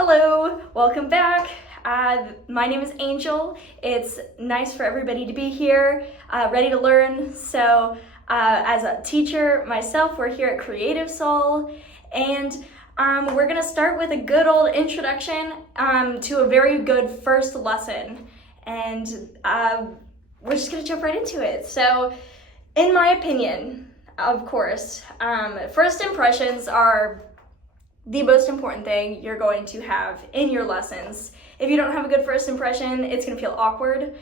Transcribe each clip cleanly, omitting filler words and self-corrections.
Hello, welcome back. My name is Angel. It's nice for everybody to be here, ready to learn. So as a teacher myself, we're here at Creative Soul, and we're gonna start with a good old introduction to a very good first lesson. And we're just gonna jump right into it. So in my opinion, of course, first impressions are the most important thing you're going to have in your lessons. If you don't have a good first impression, it's gonna feel awkward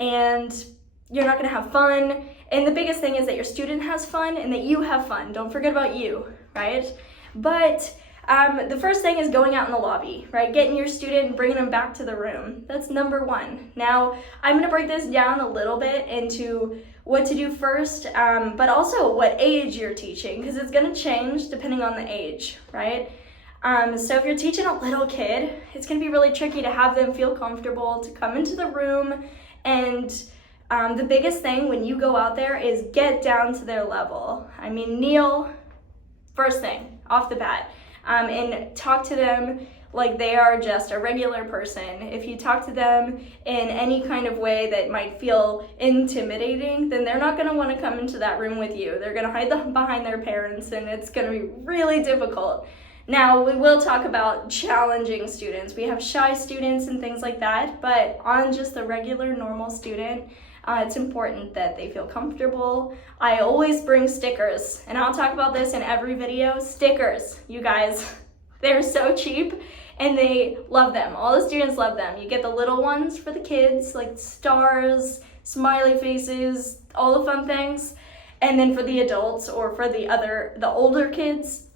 and you're not gonna have fun. And the biggest thing is that your student has fun and that you have fun. Don't forget about you, right? But the first thing is going out in the lobby, right? Getting your student and bringing them back to the room. That's number one. Now, I'm gonna break this down a little bit into what to do first, but also what age you're teaching, because it's gonna change depending on the age, right? So if you're teaching a little kid, it's gonna be really tricky to have them feel comfortable to come into the room. And the biggest thing when you go out there is get down to their level. I mean, kneel first thing off the bat, and talk to them like they are just a regular person. If you talk to them in any kind of way that might feel intimidating, then they're not gonna wanna come into that room with you. They're gonna hide behind their parents, and it's gonna be really difficult. Now, we will talk about challenging students. We have shy students and things like that, but on just the regular, normal student, it's important that they feel comfortable. I always bring stickers, and I'll talk about this in every video. Stickers, you guys, they're so cheap, and they love them. All the students love them. You get the little ones for the kids, like stars, smiley faces, all the fun things. And then for the adults or for the older kids,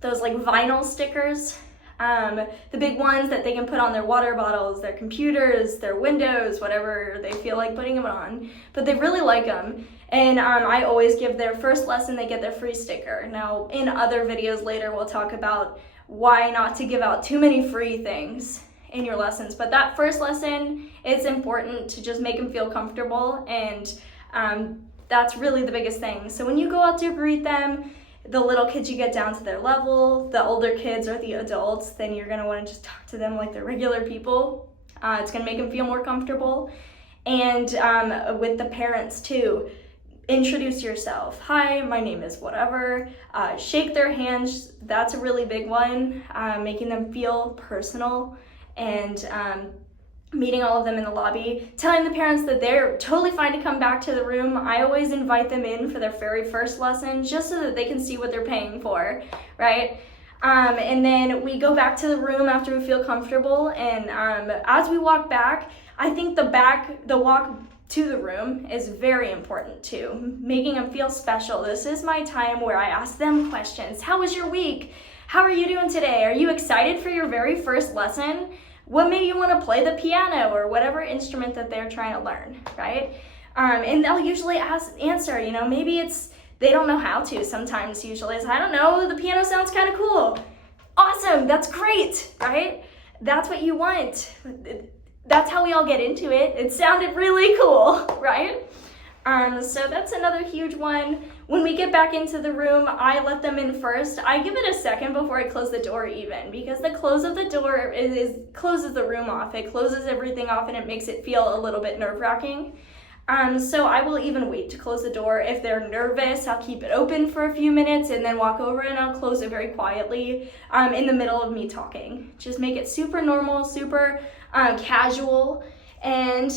those like vinyl stickers, the big ones that they can put on their water bottles, their computers, their windows, whatever they feel like putting them on. But they really like them. And I always give their first lesson, they get their free sticker. Now, in other videos later, we'll talk about why not to give out too many free things in your lessons. But that first lesson, it's important to just make them feel comfortable, and that's really the biggest thing. So when you go out to greet them, the little kids, you get down to their level. The older kids or the adults, then you're gonna wanna just talk to them like they're regular people. It's gonna make them feel more comfortable. And with the parents too, introduce yourself. Hi, my name is whatever. Shake their hands, that's a really big one. Making them feel personal, and meeting all of them in the lobby, telling the parents that they're totally fine to come back to the room. I always invite them in for their very first lesson just so that they can see what they're paying for, right? And then we go back to the room after we feel comfortable, and as we walk back, I think the walk to the room is very important too, making them feel special. This is my time where I ask them questions. How was your week? How are you doing today? Are you excited for your very first lesson? What made you want to play the piano or whatever instrument that they're trying to learn, right? And they'll usually answer, maybe it's they don't know how to. Sometimes usually it's, I don't know, the piano sounds kind of cool. Awesome, that's great, right? That's what you want. That's how we all get into it. It sounded really cool, right? So that's another huge one. When we get back into the room, I let them in first. I give it a second before I close the door even, because the close of the door closes the room off. It closes everything off, and it makes it feel a little bit nerve-wracking. So I will even wait to close the door. If they're nervous, I'll keep it open for a few minutes and then walk over and I'll close it very quietly in the middle of me talking. Just make it super normal, super casual. And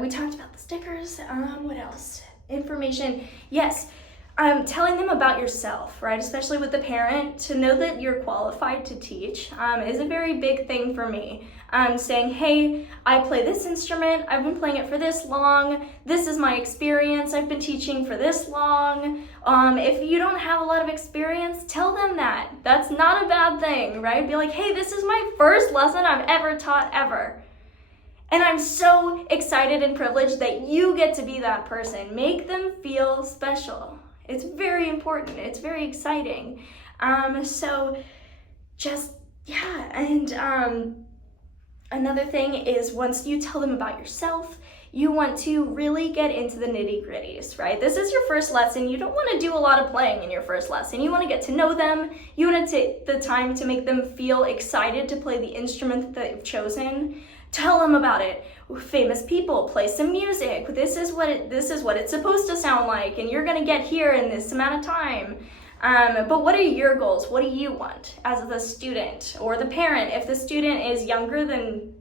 we talked about the stickers. What else? Information. Yes. Telling them about yourself, right? Especially with the parent, to know that you're qualified to teach is a very big thing for me. Saying, hey, I play this instrument. I've been playing it for this long. This is my experience. I've been teaching for this long. If you don't have a lot of experience, tell them that. That's not a bad thing, right? Be like, hey, this is my first lesson I've ever taught ever. And I'm so excited and privileged that you get to be that person. Make them feel special. It's very important. It's very exciting. So just, yeah. And another thing is, once you tell them about yourself, You want to really get into the nitty-gritties, right? This is your first lesson. You don't want to do a lot of playing in your first lesson. You want to get to know them. You want to take the time to make them feel excited to play the instrument that they've chosen. Tell them about it. Famous people, play some music. This is what it's supposed to sound like, and you're going to get here in this amount of time. But what are your goals? What do you want as the student or the parent? If the student is younger than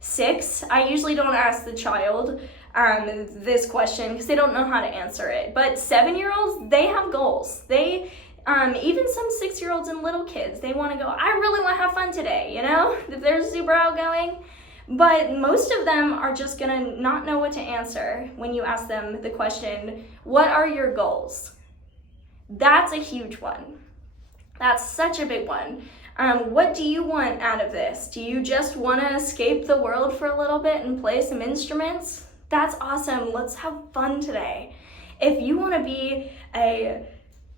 6, I usually don't ask the child this question because they don't know how to answer it. But 7-year-olds, they have goals. They even some 6-year-olds and little kids, they want to go, I really want to have fun today, you know, if they're super outgoing. But most of them are just gonna not know what to answer when you ask them the question, what are your goals? That's a huge one. That's such a big one. What do you want out of this? Do you just want to escape the world for a little bit and play some instruments? That's awesome. Let's have fun today. If you want to be a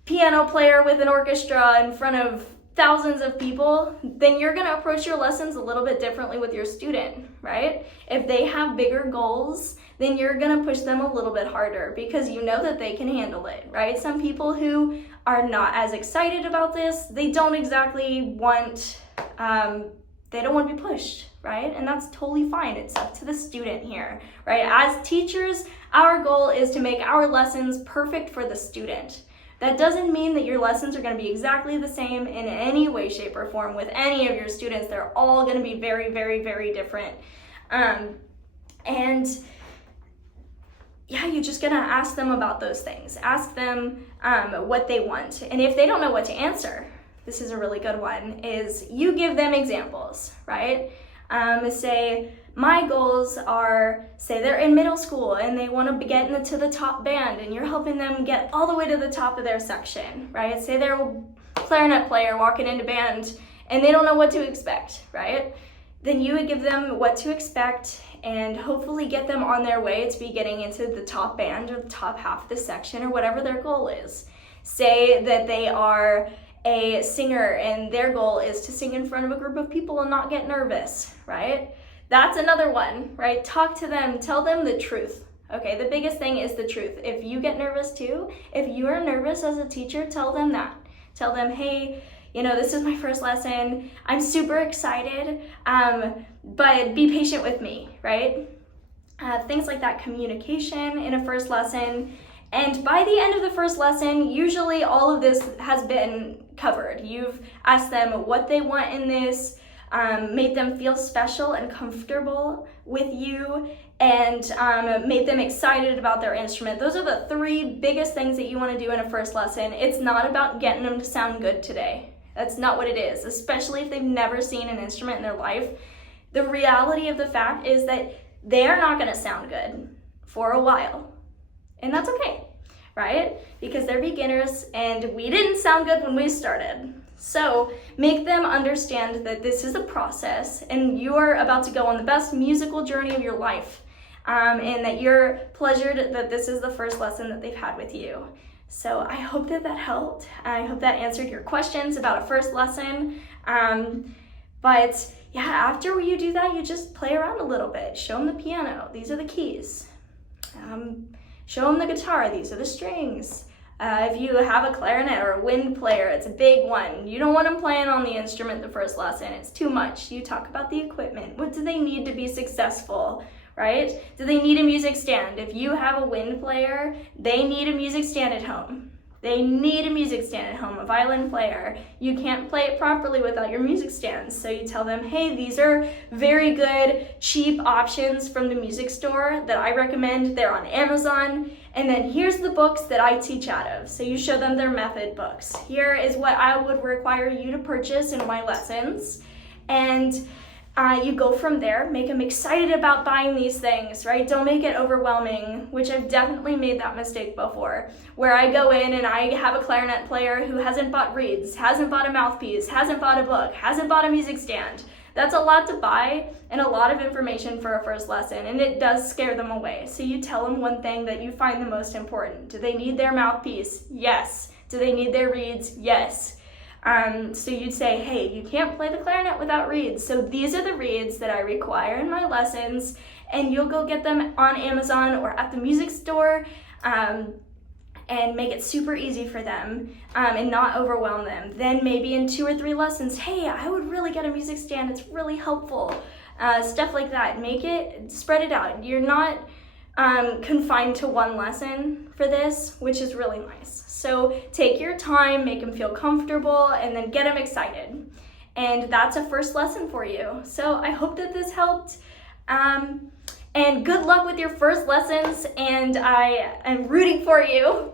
piano player with an orchestra in front of thousands of people, then you're going to approach your lessons a little bit differently with your student, right? If they have bigger goals, then you're going to push them a little bit harder because you know that they can handle it, right? Some people who are not as excited about this, they don't exactly want, they don't want to be pushed, right? And that's totally fine. It's up to the student here, right? As teachers, our goal is to make our lessons perfect for the student. That doesn't mean that your lessons are going to be exactly the same in any way, shape, or form with any of your students. They're all going to be very, very, very different. And yeah, you're just going to ask them about those things. Ask them what they want. And if they don't know what to answer, this is a really good one, is you give them examples, right? Say, my goals are, say they're in middle school and they want to get into the top band and you're helping them get all the way to the top of their section, right? Say they're a clarinet player walking into band and they don't know what to expect, right? Then you would give them what to expect and hopefully get them on their way to be getting into the top band or the top half of the section or whatever their goal is. Say that they are a singer and their goal is to sing in front of a group of people and not get nervous, right? That's another one, right? Talk to them, tell them the truth. Okay, the biggest thing is the truth. If you get nervous too, if you are nervous as a teacher, tell them that. Tell them, hey, you know, this is my first lesson. I'm super excited, but be patient with me, right? Things like that, communication in a first lesson. And by the end of the first lesson, usually all of this has been covered. You've asked them what they want in this, made them feel special and comfortable with you, and made them excited about their instrument. Those are the 3 biggest things that you want to do in a first lesson. It's not about getting them to sound good today. That's not what it is, especially if they've never seen an instrument in their life. The reality of the fact is that they're not going to sound good for a while. And that's okay, right? Because they're beginners and we didn't sound good when we started. So make them understand that this is a process and you are about to go on the best musical journey of your life, and that you're pleasured that this is the first lesson that they've had with you. So I hope that helped. I hope that answered your questions about a first lesson. But yeah, after you do that, you just play around a little bit. Show them the piano. These are the keys. Show them the guitar. These are the strings. If you have a clarinet or a wind player, it's a big one. You don't want them playing on the instrument the first lesson. It's too much. You talk about the equipment. What do they need to be successful, right? Do they need a music stand? If you have a wind player, they need a music stand at home. They need a music stand at home. A violin player, you can't play it properly without your music stands. So you tell them, hey, these are very good, cheap options from the music store that I recommend. They're on Amazon. And then here's the books that I teach out of. So you show them their method books. Here is what I would require you to purchase in my lessons. And you go from there, make them excited about buying these things, right? Don't make it overwhelming, which I've definitely made that mistake before, where I go in and I have a clarinet player who hasn't bought reeds, hasn't bought a mouthpiece, hasn't bought a book, hasn't bought a music stand. That's a lot to buy and a lot of information for a first lesson, and it does scare them away. So you tell them one thing that you find the most important. Do they need their mouthpiece? Yes. Do they need their reeds? Yes. So you'd say, hey, you can't play the clarinet without reeds. So these are the reeds that I require in my lessons, and you'll go get them on Amazon or at the music store, and make it super easy for them, and not overwhelm them. Then maybe in 2 or 3 lessons, hey, I would really get a music stand, it's really helpful. Stuff like that. Spread it out. You're not confined to one lesson for this, which is really nice. So take your time, make them feel comfortable, and then get them excited. And that's a first lesson for you. So I hope that this helped. And good luck with your first lessons, and I am rooting for you.